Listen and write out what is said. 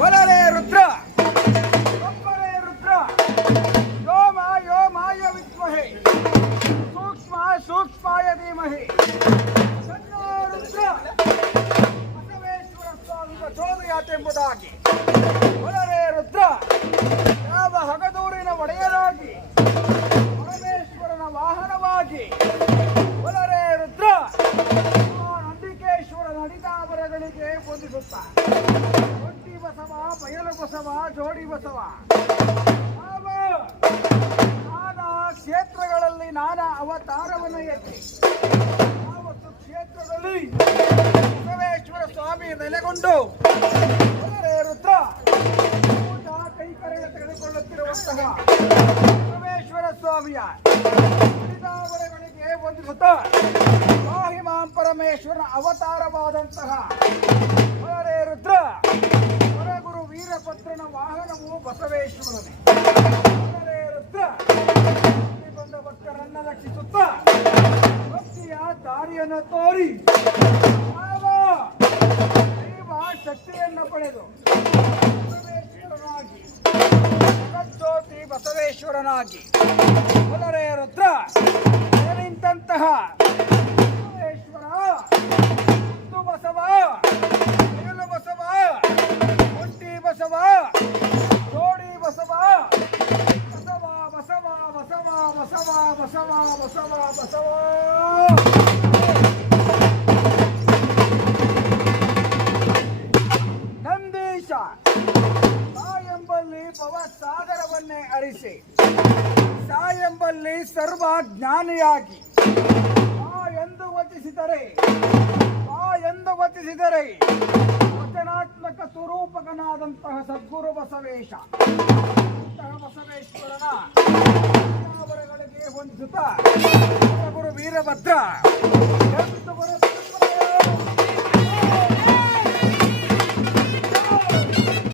ಒಲರೆ ರುದ್ರ. ಒಬ್ಬರೇ ರುದ್ರ. ಯೋಮ, ಯೋಮಾಯ ವಿದ್ಮಹೆ. ಸೂಕ್ಷ್ಮ, ಸೂಕ್ಷ್ಮಾಯ ಧೀಮಹಿ. ತನ್ನೋ ರುದ್ರ. ಬಸವೇಶ್ವರ ಸ್ವಾಮಿಯ ಶೋಧಯಾತೆಂಬುದಾಗಿ ಒಲರೆ ರುದ್ರ. ಯಾವ ಹಗದೂರಿನ ಒಡೆಯರಾಗಿ. ಪರಮೇಶ್ವರನ ವಾಹನವಾಗಿ. ಒಲರೆ ರುದ್ರ. ಹೊಂದಿಸುತ್ತ ಒಂಟಿ ಬಸವ, ಬಯಲು ಬಸವ, ಜೋಡಿ ಬಸವ. ನಾನಾ ಕ್ಷೇತ್ರಗಳಲ್ಲಿ ನಾನಾ ಅವತಾರವನ್ನು ಎತ್ತಿ. ಯಾವತ್ತು ಕ್ಷೇತ್ರದಲ್ಲಿ ಬಸವೇಶ್ವರ ಸ್ವಾಮಿ ನೆಲೆಗೊಂಡು ರುದ್ರ, ಪೂಜಾ ಕೈಕರ್ಯ ತೆಗೆದುಕೊಳ್ಳುತ್ತಿರುವಂತಹ ಬಸವೇಶ್ವರ ಸ್ವಾಮಿಯ ವಂದಿಸುತ್ತ ಮಾಹಿಮಾಂ ಪರಮೇಶ್ವರನ ಅವತಾರವಾದಂತಹ ರುದ್ರ ಹೊರಗುರು ವೀರಭದ್ರನ ವಾಹನವು ಬಸವೇಶ್ವರನೇ. ಹೊರೆ ರುದ್ರ ಬಂದ ಭಕ್ತರನ್ನ ರಕ್ಷಿಸುತ್ತ ಭಕ್ತಿಯ ದಾರಿಯನ್ನು ತೋರಿ. ಶಕ್ತಿಯನ್ನು ಪಡೆದು ಬಸವೇಶ್ವರನಾಗಿ, ಜಗಜ್ಯೋತಿ ಬಸವೇಶ್ವರನಾಗಿ. ಹೊಲರೇ ರುದ್ರ ನಿಂತಹ ಬಸವ ಬಸವ. ನಂದೀಶ, ಸಾಯಂಬಲ್ಲಿ ಭವಸಾಗರವನ್ನೇ ಅರಿಸಿ. ಸಾಯಂಬಲ್ಲಿ ಸರ್ವ ಜ್ಞಾನಿಯಾಗಿ ಆ ಎಂದು ವಚಿಸಿದರೆ, ಆ ಎಂದು ವಚಿಸಿದರೆ ವಚನಾತ್ಮಕ ಸ್ವರೂಪಕನಾದಂತಹ ಸದ್ಗುರು ಬಸವೇಶ. ಬಸವೇಶ್ವರನ ಕೊಂಚುತ್ತ ವೀರಭದ್ರ